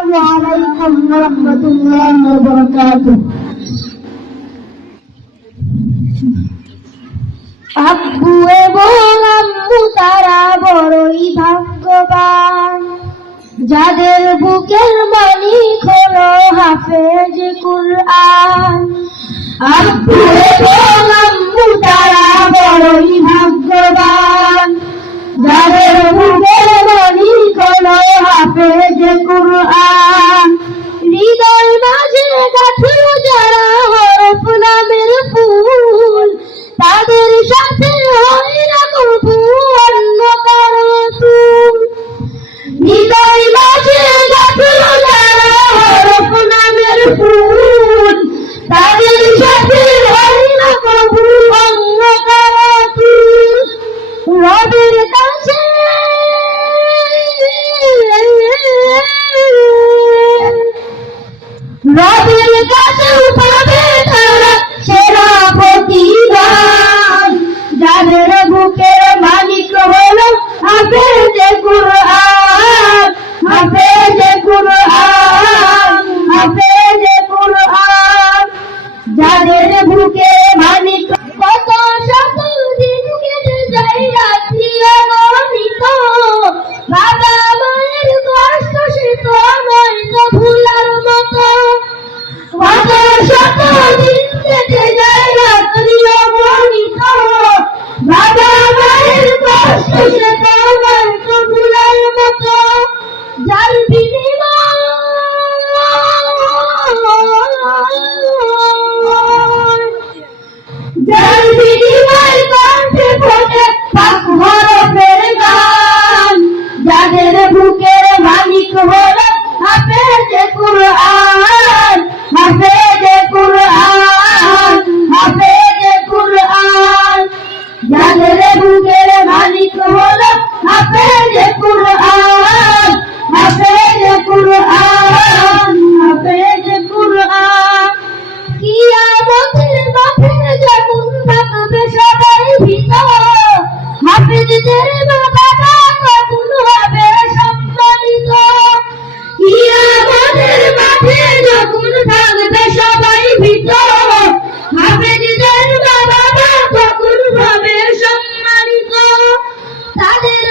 আসসালামু আলাইকুম ওয়া রাহমাতুল্লাহি ওয়া বারাকাতুহু। আব্বু এবং আম্মু তারা বড়ই ভাগ্যবান, যাদের বুকের মালিক হলো হাফেজ কুরআন। আব্বু এবং আম্মু তারা বড়ই ভাগ্যবান, যাদের বুকের মালিক হলো হাফেজ কুরআন। হৃদয় মাঝে গাঁথল যারা হরফ নামের ফুল, তাদের সাথে হয় না কবু অন্য কারো তুল। হৃদয় মাঝে গাঁথল যারা হরফ নামের ফুল, তাদের সাথে হয় না কবু অন্য কারো তুল। রবের কাছে পাবে তারা সেরা প্রতিদান, যাদের বুকের মালিক হলো হাফেজ কুরআন, হাফেজ কুরআন, হাফেজ কুরআন। যাদের বুকের মালিক কত শত দিন কেটে যায় রাত্রি অগণিত, বাবা মায়ের কষ্ট সে তো নয় তো ভুলার মতো। কত শত দিন কেটে যায় রাত্রি অগণিত, বাবা মায়ের কষ্ট সে তো নয় তো ভুলার মতো। যার বিনিময় কণ্ঠে ফোটে পাক হরফের গান, যাদের বুকের মালিক হলো হাফেজ কুরআন, হাফেজ কুরআন, হাফেজ কুরআন। যাদের বুকের মালিক হলো হাফেজ কুরআন, হাফেজ কুরআন, হাফেজ কুরআন। কিয়ামতের মাঠে যখন থাকবে সবাই ভীত, হাফেজদের মা বাবা তখন হবে সম্মানিত। কিয়ামতের মাঠে যখন থাকবে সবাই ভীত, হাফেজদের মা বাবা তখন হবে সম্মানিত। তাদের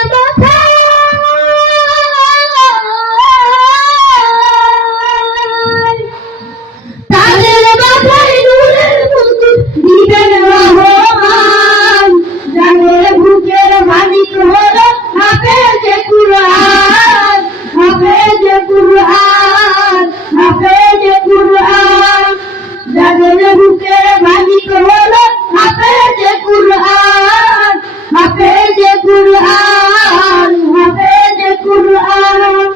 মাথায় নূরের মুকুট দিবেন রহমান, যাদের বুকের মালিক হলো হাফেজ কুরআন, হাফেজ কুরআন, হাফেজ কুরআন। যাদের বুকের মালিক হলো হাফেজ কুরআন, হাফেজ কুরআন, হাফেজ কুরআন।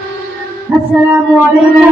আসসালামু আলাইকুম।